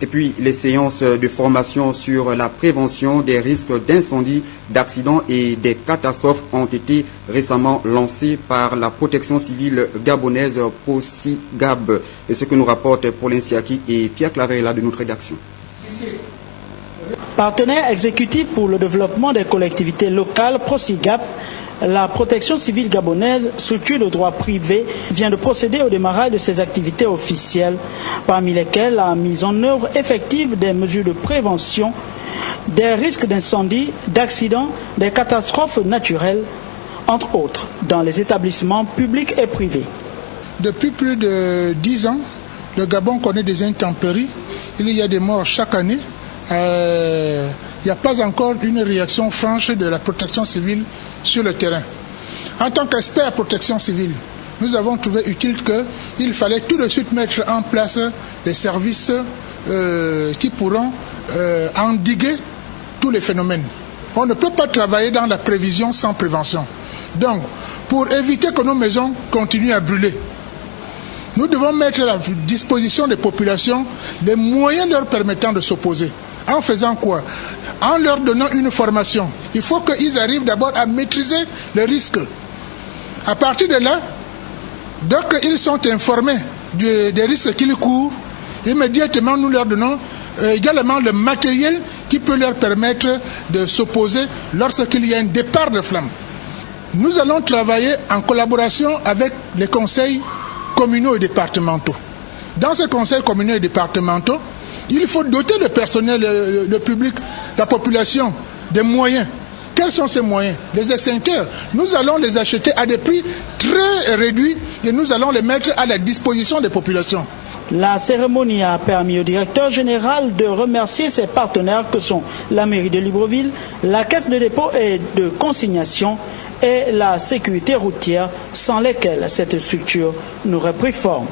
Et puis les séances de formation sur la prévention des risques d'incendie, d'accidents et des catastrophes ont été récemment lancées par la protection civile gabonaise POSIGAB. Et ce que nous rapportent Pauline Siaki et Pierre Clavella de notre rédaction. Partenaire exécutif pour le développement des collectivités locales, POSIGAB, la protection civile gabonaise, structure de droit privé, vient de procéder au démarrage de ses activités officielles, parmi lesquelles la mise en œuvre effective des mesures de prévention des risques d'incendie, d'accidents, des catastrophes naturelles, entre autres, dans les établissements publics et privés. Depuis plus de 10 ans, le Gabon connaît des intempéries. Il y a des morts chaque année. Il n'y a pas encore une réaction franche de la protection civile sur le terrain. En tant qu'expert protection civile, nous avons trouvé utile qu'il fallait tout de suite mettre en place des services qui pourront endiguer tous les phénomènes. On ne peut pas travailler dans la prévision sans prévention. Donc, pour éviter que nos maisons continuent à brûler, nous devons mettre à la disposition des populations les moyens leur permettant de s'opposer. En faisant quoi? En leur donnant une formation. Il faut qu'ils arrivent d'abord à maîtriser les risques. À partir de là, dès qu'ils sont informés des risques qu'ils courent, immédiatement nous leur donnons également le matériel qui peut leur permettre de s'opposer lorsqu'il y a un départ de flamme. Nous allons travailler en collaboration avec les conseils communaux et départementaux. Dans ces conseils communaux et départementaux, il faut doter le personnel, le public, la population des moyens. Quels sont ces moyens? Les extincteurs. Nous allons les acheter à des prix très réduits et nous allons les mettre à la disposition des populations. La cérémonie a permis au directeur général de remercier ses partenaires que sont la mairie de Libreville, la caisse de dépôt et de consignation et la sécurité routière sans lesquelles cette structure n'aurait pris forme.